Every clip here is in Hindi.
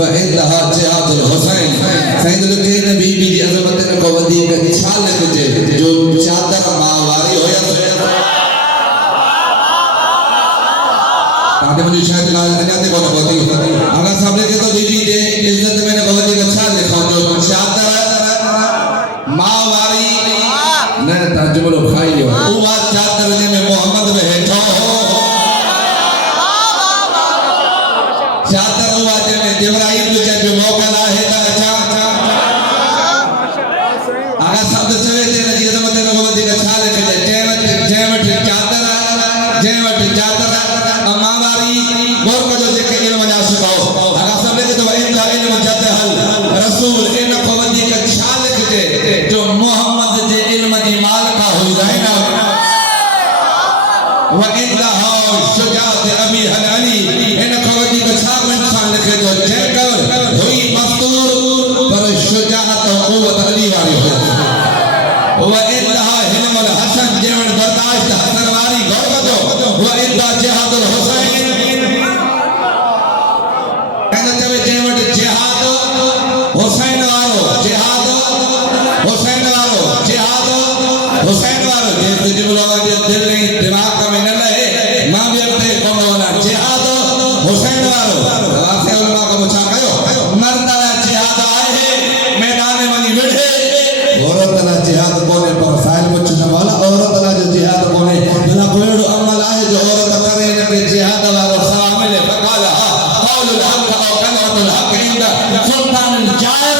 वइंदहा जिहादुल हुसैन सैयद के नबी जी अज़मत को वदी का छाल कुजे जो चादर मावारी होया ताते मुझे शायद लाल अजाते को बोती अगर सामने के तो बीबी दे इज्जत में ने बहुत ही अच्छा लिखा जो चादर मावारी ने तर्जुमो खाई हो वो चादर में मोहम्मद बैठो चादर हुआ में जिब्राइल जो जब मोकला है ता अच्छा अगर शब्द चवे ते नजी अज़मत को वदी का छाल के जेवट चादर मावारी गोर को जो के इल्म जा सको अगर सबले के तो इनका इल्म जदहल रसूल इन को वदी का छाल के जो मोहम्मद जे इल्म दी मालिका हो जाए ना व इल्लाह शुजात अबी हलाली इन को वदी का छाल इंसान के जो जेकर हुई मस्तूर पर शुजात क़ुव्वत अली वाली हो व इल्लाह हिलमुल हसन जेवन बर्दाश्त हसन वाली गोर को जो व इल्लाह जिहादुल हुसैन कहना चवे जेवट जिहाद हुसैन वालो जिहाद हुसैन वालो जिहाद हुसैन वालो जे जिबलो जे दिल नहीं दिमाग में न लहे मां भी अपने कमोला जिहाद हुसैन वालो रासे उलमा का मुछा कयो मर्दा जिहाद आए है मैदान में वनी विढ़े औरत ना जिहाद कोने पर साइल मुछ न वाला औरत ना जो जिहाद कोने ना कोई अमल आए जो औरत करे न के जिहाद वाला शामिल है फकाला कौलुल हक और कलमतुल हक इंद सुल्तान जायर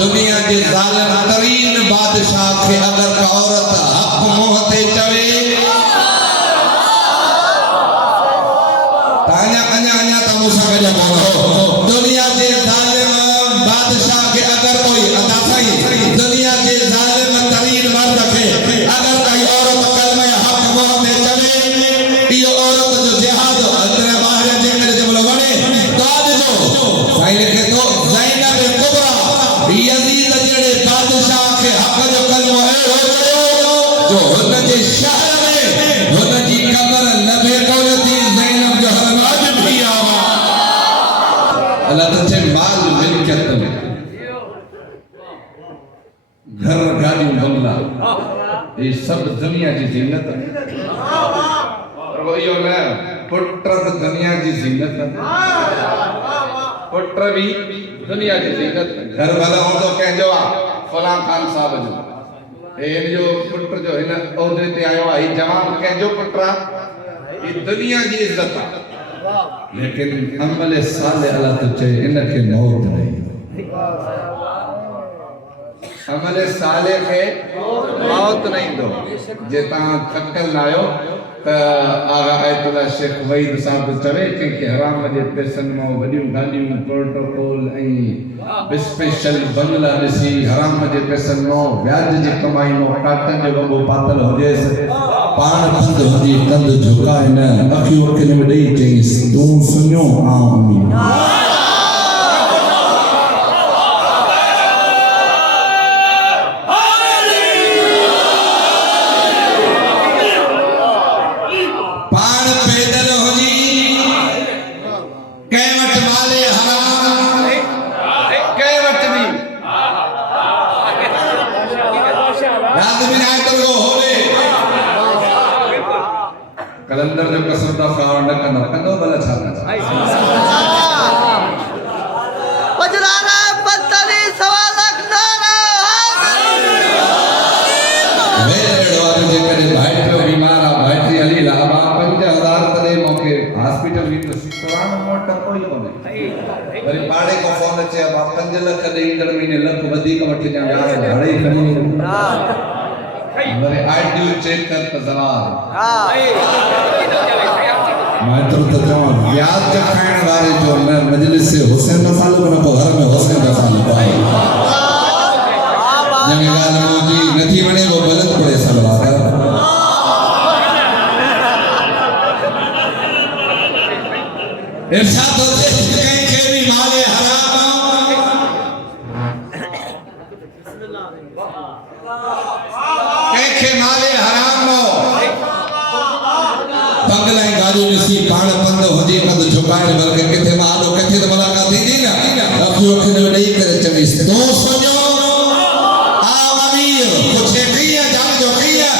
दुनिया के जालिम तरीन बादशाह के अगर का औरत हक मुंह ते चवे तान्या अन्या त मूसा गजा बोलो दुनिया के जालिम बादशाह के अगर कोई अता सही दुनिया के जालिम तरीन मर्द के अगर कोई औरत कलमा हक मुंह ते चवे ये औरत जो जिहाद अंदर बाहर जे मेरे जब लवणे दाद जो साइल के तो ज़ैनब कुबरा यजीद जेड़े बादशाह के हक जो कलमो है हो गयो जो हुन जे शहर में हुन जी कब्र नबे कौलती ज़ैनब जो हर आज भी आवा अल्लाह तुझे माल मिल्कियत घर गाड़ी बंगला ये सब दुनिया की जीनत है और वो यो ना पुत्र दुनिया की जीनत है पुत्र भी दुनिया की जीनत घर वाला हो तो कह जो फलां खान साहब जो इन जो पुत्र जो है ना ओदे ते आयो आई जवान कह जो पुत्र ये दुनिया की इज्जत है लेकिन अमल साले अल्लाह तुझे इनके मौत नहीं अमल साले के मौत नहीं दो जे ता थकल लायो त आगा आयतुल्लाह शेख वहीद साहब चवे के हराम जे पैसन में वडियूं गालियूं प्रोटोकॉल ऐ स्पेशल बंगला नसी हराम जे पैसन में ब्याज जी कमाई में काटन जो वगो पातल होजेस पान बंद होजी कंद झुकाए न अखियों के में दई चईस तू सुनियो आमीन कलंदर जो कसम दा खावण कंदो भला छाना वजराना पत्तरी सवालक नारा मेरे वाले जे करे भाई पे बीमार आ भाई अली लाबा 5000 तले मौके हॉस्पिटल भी तो कुरान मोट कोई कोने वरी पाड़े को फोन अचे अब 5 लाख दे इंदर महीने लख वधी का वठी जा यार घड़े खणी मेरे आईडी चेक कर तजवार मैं तो जवान याद के खाने वाले जो मैं मजलिस से हुसैन मसालो बना को घर में हुसैन मसालो जने गाल मोजी नथी वणे वो गलत पड़े सलवार इरशाद होते कहीं के भी माले हराम कहीं के माले हराम अगला गाड़ी में सी पाण पंद होजे कद झुकाए बल्कि किथे मालो किथे तो मुलाकात थी ना अखियों अखियों नहीं करे चवीस तो सुनो आ अमीर कुछ किया जान जो किया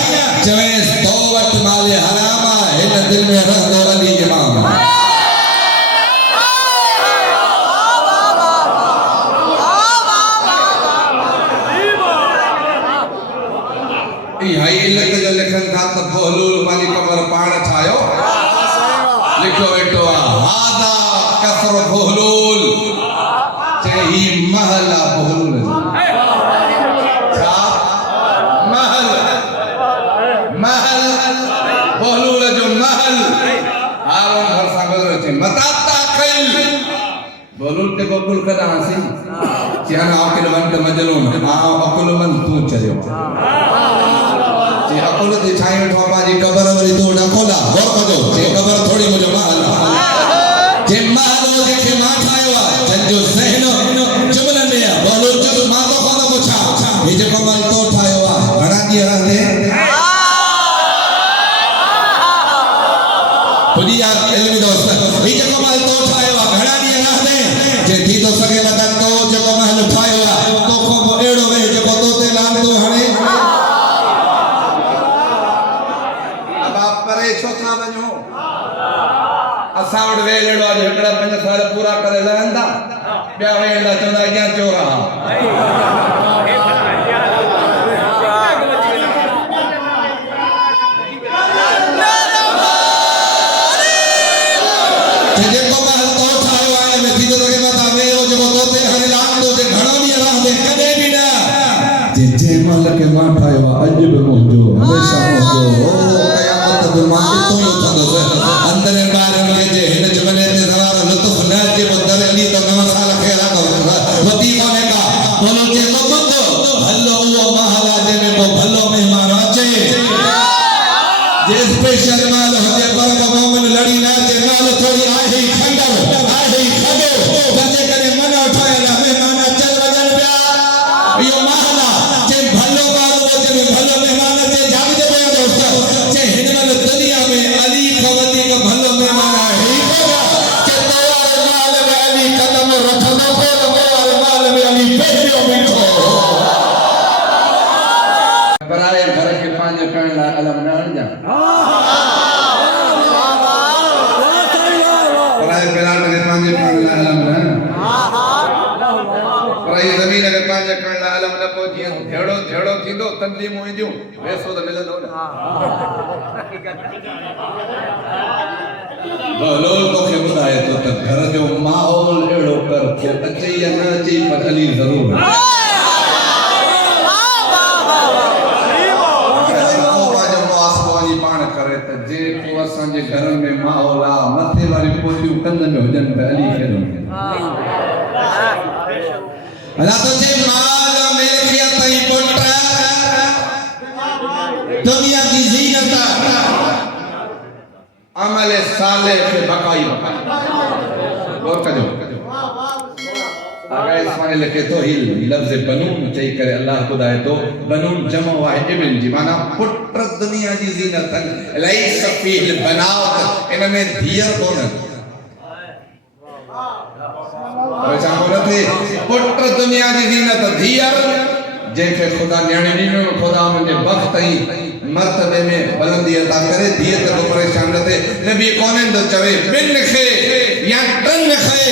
चवीस तो वक्त माले हरामा इन दिल में रहंदो अली इमाम हाई लग जो लिखन था तो बोलूल वाली कबर पाण छायो लिखो एटो हादा कसर बोलूल चही महला बोलूल छा महल महल बोलूल जो महल आरो घर सांगरो छे मताता कइल बोलूल के बकुल कदा हसी चियाना आके वन के मजलो आ अकुल मन तू चलियो अकुल ते छायो ठोपा जी कबर वरी तो डकोला और कदो जे कबर थोड़ी मुझे महल जे महल देखे मा ठायो जंजो सहनो जुमले में बोलो जब मा तो कोन पूछा ये जे कमल तो ठायो घणा दी रहंदे खुदी यार इल्मी दोस्त ये जे कमल तो ठायो घणा दी रहंदे जे थी तो सके लगन तो जे कमल ठायो तो को एड़ो वे जे तो ते लान तो हणे छोथा वञो असां वटि वेलड़ो आहे हिकड़ा 5 साल पूरा करे लहंदा ॿिया वेंदा चवंदा अॻियां चोरा जेको महल तो ठाहियो आहे में थी थो सघे मथां वेहो जेको तोते हाणे लांदो जे घणो ॾींहं रहंदे कॾहिं बि न जे महल के मां ठाहियो आहे अॼु बि मुंहिंजो हमेशा मुंहिंजो तो ही उठंदो अंदर बाहर में जे हिन जुमले ते सवार लुत्फ न जे बदर अली तो 9 साल खेला को वती कोने का बोलो जे तो बंदो भलो वो महला जे में वो भलो मेहमान अचे जे स्पेशल माल होजे पर का मोमन लड़ी ना जे माल थोड़ी आहे खंडो बजे करे मन उठाए मेहमान चल वजन पिया यो महला जे भलो माल वो जे भलो मेहमान जे जाग जे दोस्त जे हिन में दुनिया में अली खवती का भलो मेहमान है के तैयार माल में अली कदम रखनो पर माल में अली पहलियो मिठो पराए घर के पांच करण ला अलम न जा पराए पेराट के पांच करण ला अलम न पराई जमीन के पांच करण ला अलम न पहुंची धेड़ो धेड़ो थींदो तंजीम हुइजू वैसो तो मिलंदो न बलोल तो के बुधाए तो घर जो माहौल एड़ो कर के अचे या न अचे पर अली जरूर जे को असां जे घर में माहौल आ मथे वाली पोतियूं कंद में हुजन त अली खेलो अला तो जे माल मिल्कियत ई पुट दुनिया की जीनत अमल साले के बकाई गौर कजो आगे इसमें लिखे तो ही लफ्ज बनून चई करे अल्लाह खुदाए तो बनून जमा हुआ है इब्न जी माना पुत्र दुनिया जी जीनत लाई सफील बनावत इनमें धीयर कोन वैसा कोन थे पुत्र दुनिया जी जीनत धीयर जेके खुदा न्याणे नी खुदा मुझे वक्त ही मर्तबे में बुलंदी अता करे धीयर को परेशान न थे नबी कोने तो चवे बिन खे या तन खे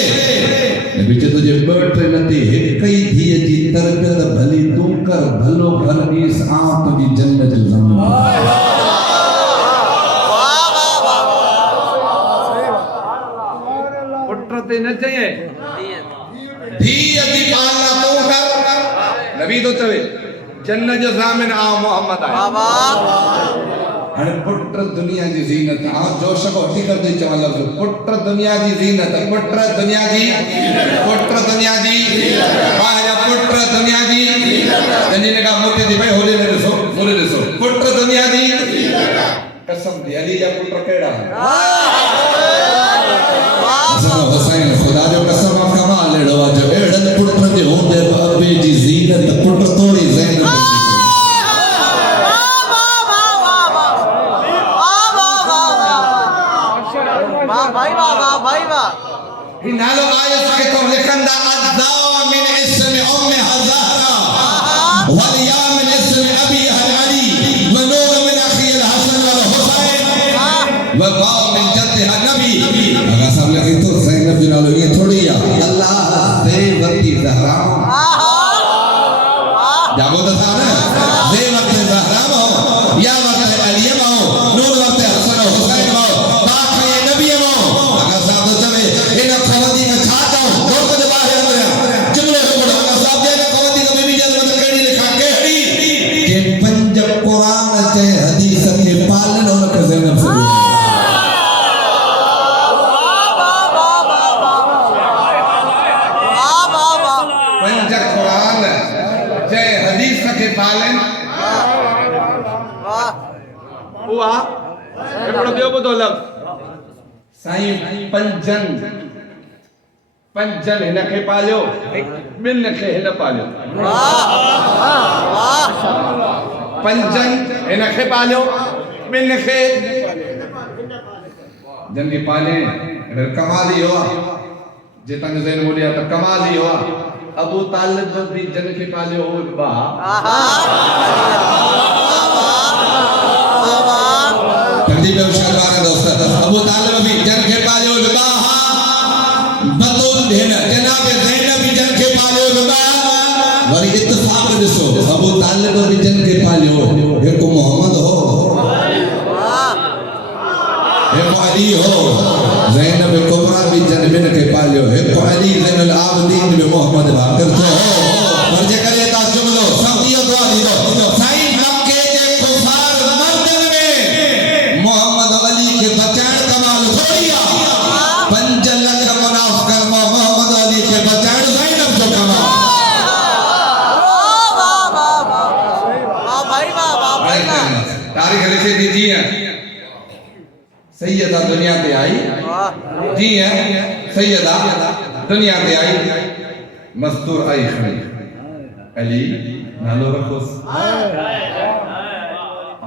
नबी जे तुझे बर्थ नती कई धीय जी तरबियत भली तू कर भलो भली आ तुझी जन्नत ज़मीन पुत्र ते न चाहिए धीय जी पालना तू कर नबी तो चवे जन्नत जो ज़मीन आ मोहम्मद आए अरे पुत्र दुनिया जी जीनत आ जोश को हटी कर दे चवा लफ्ज पुत्र दुनिया जी जीनत पुत्र दुनिया जी पाया पुत्र दुनिया जी जनी ने का मोते दी भाई होले ने पुत्र दुनिया जी कसम दी अली जा पुत्र केड़ा सब हुसैन खुदा जो कसम कमाल लेड़ो जो एड़न पुत्र जे होंदे अबे जी जीनत पुत्र तोड़ी ज़ैन वाह भाई वाह वाह भाई वाह ही नालो आयत के तो लिखंदा अज़ा मिन इस्म उम्म हज़ारा वल या मिन इस्म अबी अली व नूर मिन अखी अल हसन वल हुसैन व बा मिन जद्दिहा नबी अगर सब लिखी तो ज़ैनब जो नालो ये थोड़ी है अल्लाह ज़ेवती ज़हरा जागो तो था ना ज़ेवती ज़हरा हो या वक्त अली हो नूर वक्त हसन और हुसैन हो बाकी नबी हो अगर साहब तो चले इन खवदी में छा जाओ और कुछ बाहर हो गया जुमले को अगर साहब जे खवदी का बीबी जल में केड़ी लिखा केड़ी के पंज कुरान के हदीस के पालन और के ज़ैनब से पंज कुरान जे हदीस के पालन वाह एपड़ो बियो बुधो लफ्ज़ साईं पंजन हिनखे पालियो ॿिन खे हिन पालियो पंजन हिनखे पालियो ॿिन खे जन खे पाले कमाल ही हुआ जे तव्हांजो ज़हन मोड़िया त कमाल ही हुआ अबू तालिब भी जन खे पालियो हो बा अबू तालिब भी जन खे पालियो विबाहा बतूल हिन जनाब ज़ैनब भी जन खे पालियो विबाहा वरी इत्तिफाक ॾिसो अबू तालिब भी जन खे पालियो हिकु मोहम्मद हो हिकु अली हो ज़ैनब कुबरा भी जन बिन खे पालियो हिकु अली ज़ैनुल आबिदीन भी मोहम्मद बाक़िर थो पर जे करे ता जुमलो सब इहो दुआ ॾींदो साईं मक्के जे कुफार मर्दन में मोहम्मद अली के बचाण कमाल थोड़ी आ 5 लाख मुनाफिक मोहम्मद अली के बचाण ज़ैनब जो कमाल वाह वाह वाह भाई वाह वाह भाई वाह तारीख लिखे थी जी है सैयदा दुनिया पे आई जी है सैयदा दुनिया पे आई मस्तूर आई खड़ी अली नालो रखोस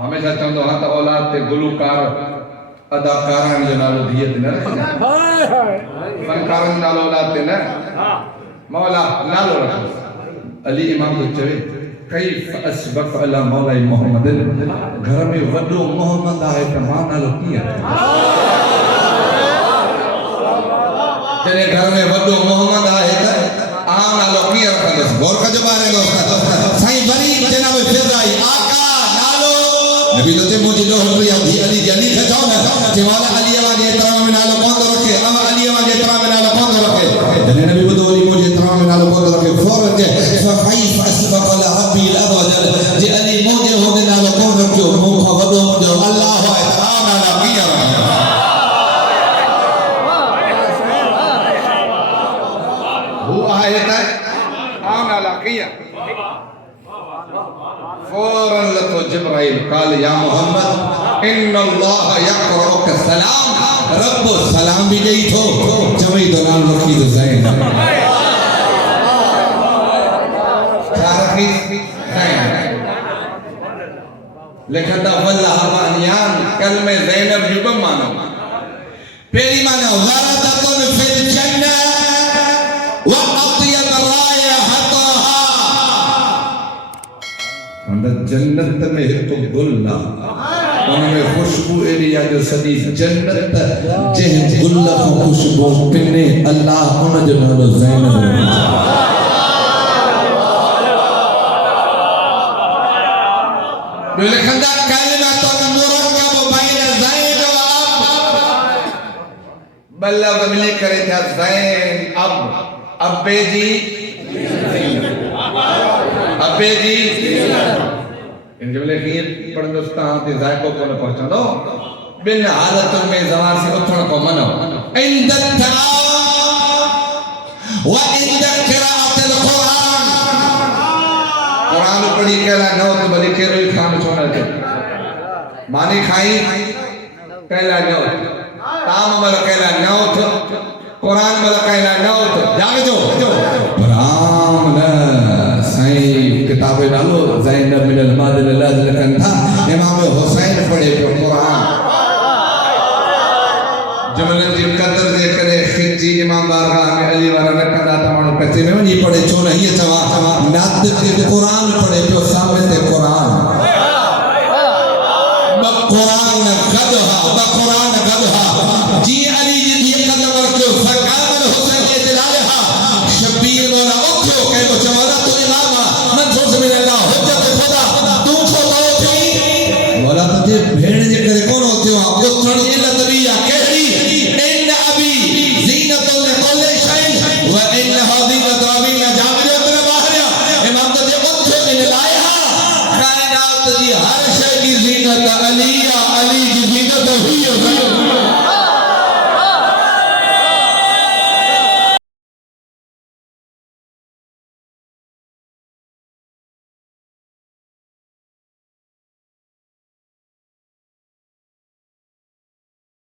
हमेशा चवंदो हां त औलाद ते गुलकार अदाकारन जो नालो दिए न रखना फनकारन नालो औलाद ते न मौला नालो रखोस अली इमाम तो चवे कैफ असबक अला मौला मोहम्मद घर में वडो मोहम्मद आहे त मां नालो किया जने घर में वडो मोहम्मद आहे त आम नालो किया रखंदस गौर कजो बारे लो साईं वरी जनाब फिजाई आका नालो नबी तो ते मुझे जो हटरी आधी अली जली खे जाओ ना जे वाला अली वाले एतराम में नालो कौन तो रखे अब अली वाले एतराम में नालो कौन तो रखे जने नबी बुदो अली मुझे एतराम में नालो कौन तो रखे फौरन जे फकैफ असबक अला रब्बी अल जे अली मुझे हो दे नालो कौन रखियो मुख वडो मुझे अल्लाह है एतराम नाला किया वो आहे त आम नाला किया फौरन लतो जिब्राइल काल या मोहम्मद इन्नल्लाह यक़रउक सलाम रब सलाम भी देई थो चवई तो नाम रखी तो ज़ैन लिखंदा वल्लाह बानियान कलमे ज़ैनब जो मानो पहली माना वरदतुन फिल जन्नह व अत्यब रायहतहा अंदर जन्नत में तो गुल्ला उनमें खुशबू एरी या जो सदी जन्नत जे गुल्ला को खुशबू किने अल्लाह उन जो नालो ज़ैनब लिखंदा कलिमतुन मुरक्कब बैन ज़ैन व अब बल्ला बमली करे था ज़ैन अब अब्बे जी इन जमले की पढ़ंदोस्तान ते जायको को न पहुंचंदो बिन हालतुन में ज़बान से उठण को मनो इंद तआ व इंद क़िराअतिल कुरान कुरान पढ़ी केला न तो भले केरो खान छोना के मानी खाई केला न ताम मल केला न तो कुरान मल केला न तो जागजो राम न साईं किताबे डालो ज़ैनब मिनल मादिल लाज लखन था इमाम हुसैन पढ़े पियो कुरान जमन जी कदर जे करे खिची इमाम बारगाह में अली वाला रखंदा त माण्हू कचे में वञी पढ़े छो न हीअ चवां नात के कुरान पढ़े पियो साबित कुरान ब कुरान गद हा ब कुरान